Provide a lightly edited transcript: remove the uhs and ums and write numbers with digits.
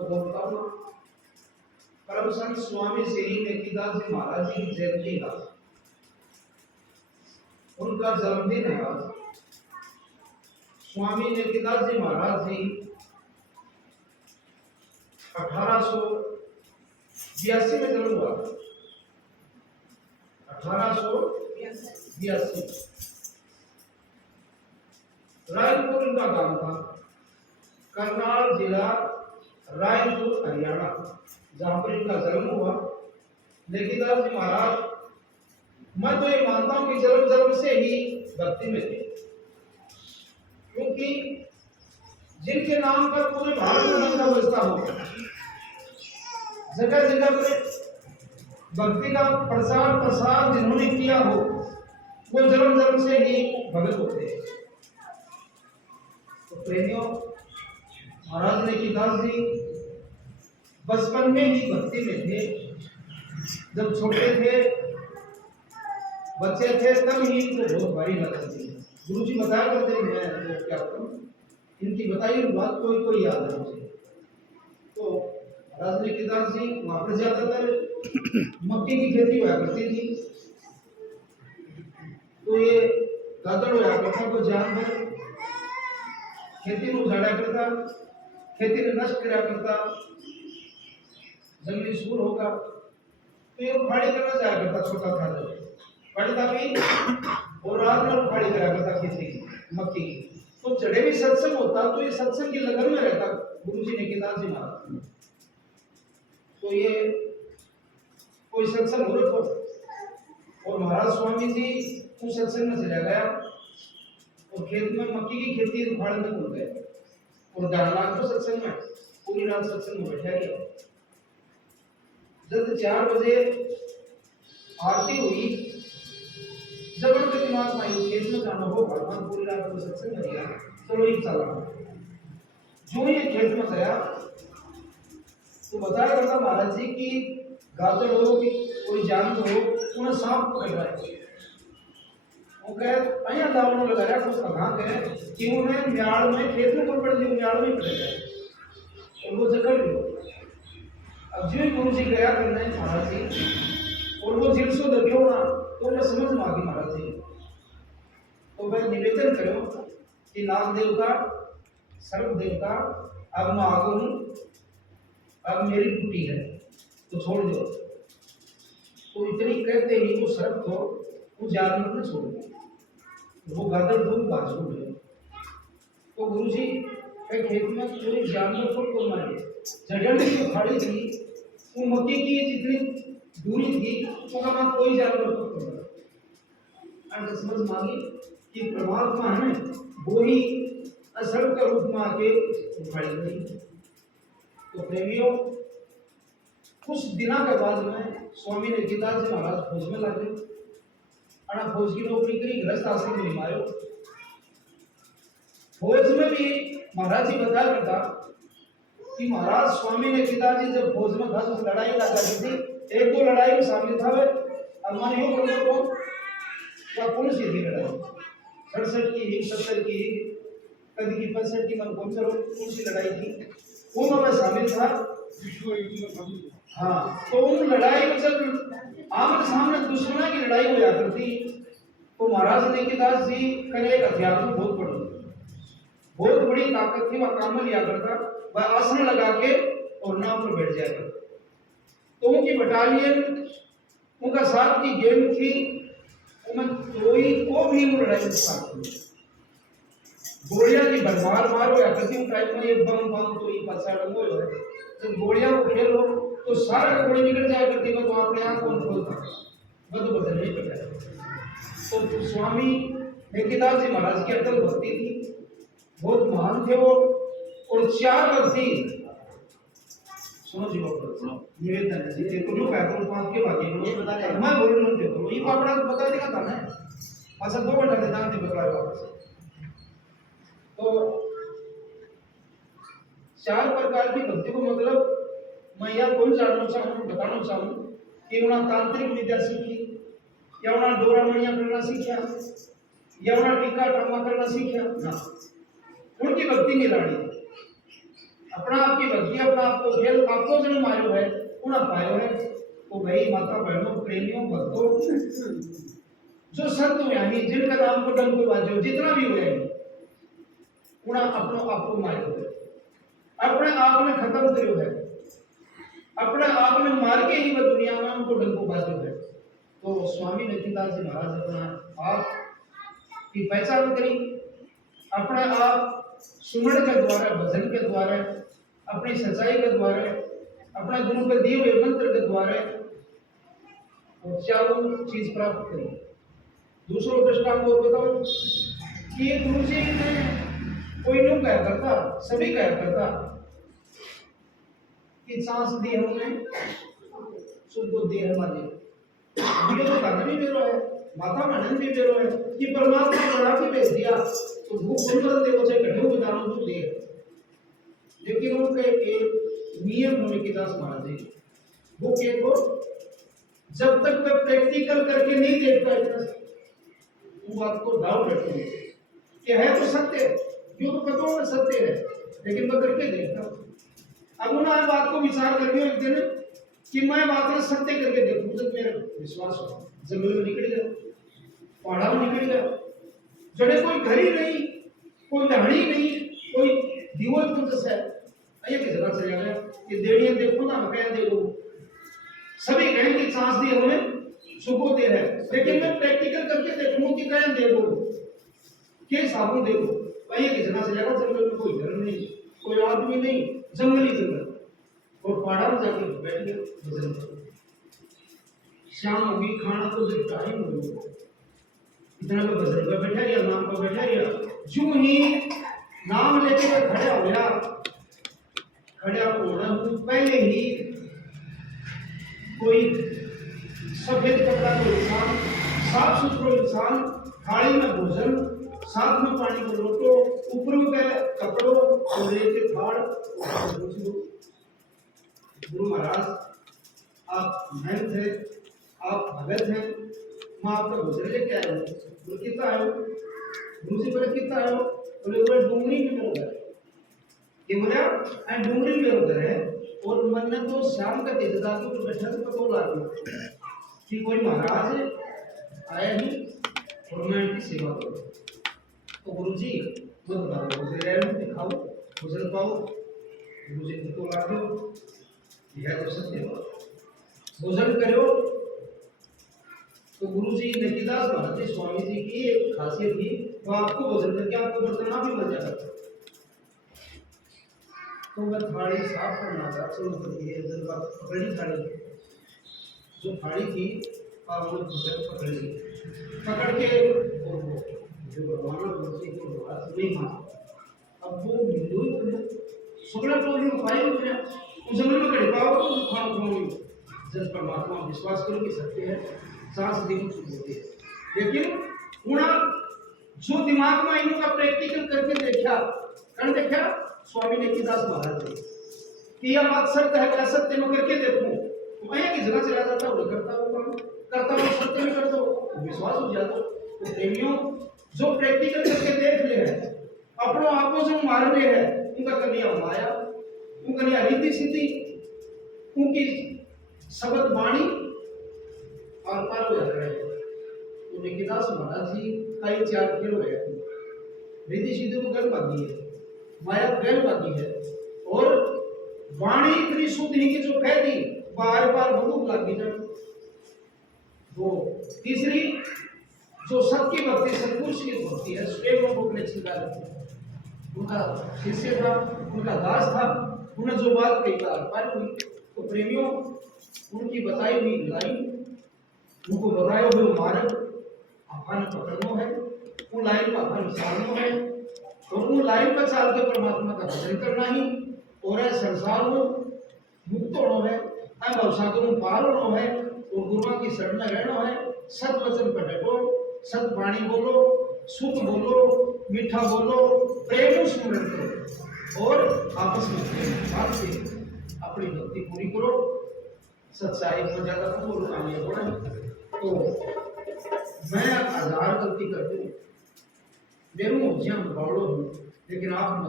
आपको बताऊं ना, परम संत स्वामी श्री नेकीदास जी महाराज जी की जयंती का उनका जन्मदिन है आज। स्वामी नेकीदास जी महाराज जी 1882 में जन्म हुआ। 1882 रायपुर इनका गांव था, करनाल जिला रायपुर हरियाणा, जहां पर इनका जन्म हुआ। नेकीदास जी महाराज, मैं तो ये मानता हूं कि जन्म जन्म से ही भक्ति में थे, क्योंकि जिनके नाम पर पूरे भारत में डंका बजता हो, जगह जगह पे भक्ति का प्रचार प्रसार जिन्होंने किया हो, वो जन्म जन्म से ही भगत होते हैं। तो प्रेमियों, महाराज नेकीदास जी बचपन में ही भक्ति में थे। जब छोटे थे, बच्चे थे, तब ही इनको बहुत भारी लगती थी। गुरु जी बताया करते हैं, मैं तो क्या करूं, इनकी बताई हुई बात कोई कोई याद है मुझे। तो महाराज नेकीदास जी वहां पर ज्यादातर मक्की की खेती हुआ करती थी। तो ये गादड़ हुआ करता, तो जानवर खेती में उजाड़ा करता, खेती में नष्ट करा करता, जंगली सूर होगा तो ये उखाड़ी करना जाया करता। छोटा था जब पढ़ता भी, और रात में उखाड़ी करा करता खेती की, मक्की की। तो चढ़े भी सत्संग होता, तो ये सत्संग की लगन में रहता गुरु जी नेकीदास जी महाराज। तो ये कोई सत्संग हो रहा, और महाराज स्वामी जी उस सत्संग में चला गया और खेत में मक्की की खेती उखाड़ने भूल गए, और डाला तो सत्संग में पूरी रात सत्संग में बैठा गया। जब 4 बजे आरती हुई, जब उनके दिमाग में आई खेत में जाना हो, भगवान पूरी रात को सत्संग में गया, चलो एक चला। जो ये खेत में गया तो बताया करता महाराज जी की गाजर हो कि कोई जानवर हो, उन्हें सांप पकड़ रहा है। वो कहे अया दावनों लगा रहा कुछ कहा कहे कि उन्हें म्याड़ में खेत में पकड़ लिया, म्याड़ में पड़ गया और वो जकड़ लिया। अब जो गुरु जी गया करना है महाराज जी, और वो जिलसो दबियो ना, तो मैं समझ में आ गई महाराज जी। तो मैं निवेदन करो कि नाग देवता, सर्व देवता, अब मैं आगू हूं, अब मेरी टूटी है तो छोड़ दो। तो इतनी कहते ही वो सर्प को वो जानवर ने छोड़ दिया, वो गादड़ को बात छोड़ दिया। तो गुरु जी के खेत में पूरे जानवर को मारे, जगह में जो खड़ी थी वो मक्की की जितनी दूरी थी, वो कहा कोई जानवर को पकड़ा। समझ मांगी कि परमात्मा है वो ही असर के रूप में आके उखाड़ी गई। तो प्रेमियों, कुछ दिनों के बाद में स्वामी नेकीदास जी महाराज फौज में लगे, और फौज की नौकरी करी, गृहस्थ आश्रम में निभायो। फौज में भी महाराज जी बताया करता कि महाराज स्वामी नेकीदास जी जब फौज में था तो लड़ाई लगा रही थी। 1-2 लड़ाई में शामिल था वे, अनुमान यूं कर लो तो या पुलिस की थी लड़ाई, 67 की, 70 की, कभी की 65 की, मन कौन सा पुलिस की लड़ाई थी, उनमें शामिल था। हाँ, तो उन लड़ाई में जब आमने सामने दुश्मन की लड़ाई हो जाती थी, तो महाराज नेकीदास जी का एक हथियार बहुत बड़ी ताकत थी, वह काम में लिया करता। वह आसन लगा के और नाव पर बैठ जाया करता। तो उनकी बटालियन, उनका साथ की गैंग थी, कोई को भी लड़ाई में साथ थी। गोलियां की भरमार मार हो या किसी टाइप में ये बम तो ये पछा डंगो है। जब गोलियां को खेलो तो सारा गोली निकल जाया करती है, तो अपने आप कौन खोलता बद बदल नहीं पड़ा। तो स्वामी नेकीदास जी महाराज की अटल भक्ति थी, बहुत महान थे वो। और 4 भक्ति सुनो जी, निवेदन है जी, देखो जो पैदल पांच के बाकी बता रहे मैं बोल रहा हूं, देखो ये पापड़ा बता देगा था ना, अच्छा 2 घंटा देता है बतलाया वापस। तो 4 प्रकार की भक्ति को मतलब मैं यह कौन जानना चाहूँ, बताना चाहूँ कि उन्होंने तांत्रिक विद्या सीखी, या उन्होंने डोरा मणिया करना सीखा, या उन्होंने टीका टामा करना सीखा ना, उनकी भक्ति निराली। अपना आपकी भक्ति अपना आपको खेल आपको जन्म आयो है उन पायो है। तो भाई माता बहनों प्रेमियों भक्तों जो संत हुए हैं जिनका नाम को डंको बाजो जितना भी हुए उन्हें अपनो आपको मारो है अपने आप में खत्म करो है अपने आप में मार के ही वह दुनिया में उनको डंको बाजो है। तो स्वामी नरसिंहदास जी महाराज अपना आप की पहचान करी अपने आप सुमरण के द्वारा भजन के द्वारा अपनी सच्चाई के द्वारा अपने गुरु के दिए हुए मंत्र के द्वारा और चारों चीज प्राप्त करी। दूसरों दृष्टांत को बताऊं कि गुरु जी ने कोई नहीं कहा करता सभी कहा करता कि सांस दी हमने सुख दे हमारे ये तो करना भी बेरो है माता मनन भी बेरो है कि परमात्मा बना के भेज दिया तो वो कुंडल देवो से घटो बताना तो दे। लेकिन उनके एक नियम होने के दास महाराज जी वो के को जब तक मैं प्रैक्टिकल करके नहीं देखता इतना वो बात को डाउट रखते हैं कि है तो सत्य यो तो पता है सत्य है लेकिन मैं करके देखता हूँ। अब उन्होंने बात को विचार करके एक दिन कि मैं बात में सत्य करके देखूं तो मेरा विश्वास हो जंगल में निकल गया पहाड़ा में निकल गया जड़े कोई घर ही नहीं कोई लहड़ी नहीं कोई दीवार तो है ये किस जगह चले गया कि देड़ियां देखो ना कह देखो सभी कहें कि सांस दी हमें सुबह दे है लेकिन मैं प्रैक्टिकल करके देखूं कि कहें देखो के साबुन देखो ये किस जगह चले गया जंगल में कोई घर नहीं कोई आदमी नहीं जंगली जंगल और पहाड़ा में जाके बैठ गए भजन शाम होगी खाना तो टाइम हो गया इतना में भजन पर बैठा गया नाम पर बैठा गया जो ही नाम लेके खड़ा हो गया खड़ा होना पहले ही कोई सफेद कपड़ा को इंसान साफ सुथरा इंसान थाली में भोजन साथ में पानी को लोटो ऊपर के कपड़ों और लेके थाड़ गुरु महाराज आप महंत हैं आप भगत हैं मैं आपका भोजन लेके आया हूँ बोले कितना आयो गुरु जी बोले कितना आयो बोले बोले डूंगरी में मेरा घर ये बोला डूंगरी में मेरा घर है और मन ने तो शाम का तेज दादी को बैठा तो पता लगा कि कोई महाराज आया ही और मैं इनकी सेवा करूँ। तो गुरु जी मैं बता दो भोजन दिखाओ भोजन पाओ गुरु जी को ला दो यह तो सत्य बात भोजन करो। तो गुरु जी नरसिंहदास महाराज जी स्वामी जी की एक खासियत थी तो आपको भोजन करके आपको बर्तन भी मिल जाता तो मैं थाली साफ करना था चलो पकड़ी थाली जो थाली थी और वो भोजन पकड़ ली पकड़ के जो भगवान नहीं था अब वो हिंदू सुगड़ा तो नहीं उपाय हो गया उस जंगल में खड़े पाओ तो खाओ खाओ जब परमात्मा विश्वास करो कि सत्य है सांस दिन होती है लेकिन उना जो दिमाग में इनका प्रैक्टिकल करके देखा कर देखा स्वामी नरसिंहदास महाराज जी कि यह बात सत्य है क्या सत्य में करके देखूं तो मैं की जगह चला जाता हूँ करता हूँ सत्य में कर दो विश्वास हो जाता। तो प्रेमियों जो प्रैक्टिकल करके देख ले हैं अपनों आपको जो मार रहे हैं उनका कन्या माया उनका कन्या रीति सीधी उनकी शब्द वाणी और पार हो जाता है। तो नरसिंहदास महाराज जी का ये चार खेल हो गया रीति सीधी को गर्भ आती है माया गर्भ आती है और वाणी इतनी शुद्ध ही की जो कह दी बार बार बंदूक लगी जाए। तो तीसरी जो सबकी भक्ति सत्पुरुष की भक्ति है स्वयं को अपने स्वीकार उनका शिष्य था उनका दास था उन्हें जो बात कही पार हुई। तो प्रेमियों उनकी बताई हुई लाइन उनको बताया हुए मार्ग आह्वान पकड़ना है उन लाइन का आह्वान साधना है और उन लाइन पर चाल के परमात्मा का भजन करना ही और संसार में मुक्त होना है भवसागर में पार होना है और गुरुओं की शरण में रहना है। सत वचन पर डटो सत वाणी बोलो शुद्ध बोलो मीठा बोलो प्रेम स्मरण करो और आपस में प्रेम भाव से अपनी भक्ति पूरी करो। सच्चाई में ज्यादा बोलो कामयाब होना। तो मैं 1000 गलती करती हूँ मेरे मुझे बावड़ो हूँ लेकिन आप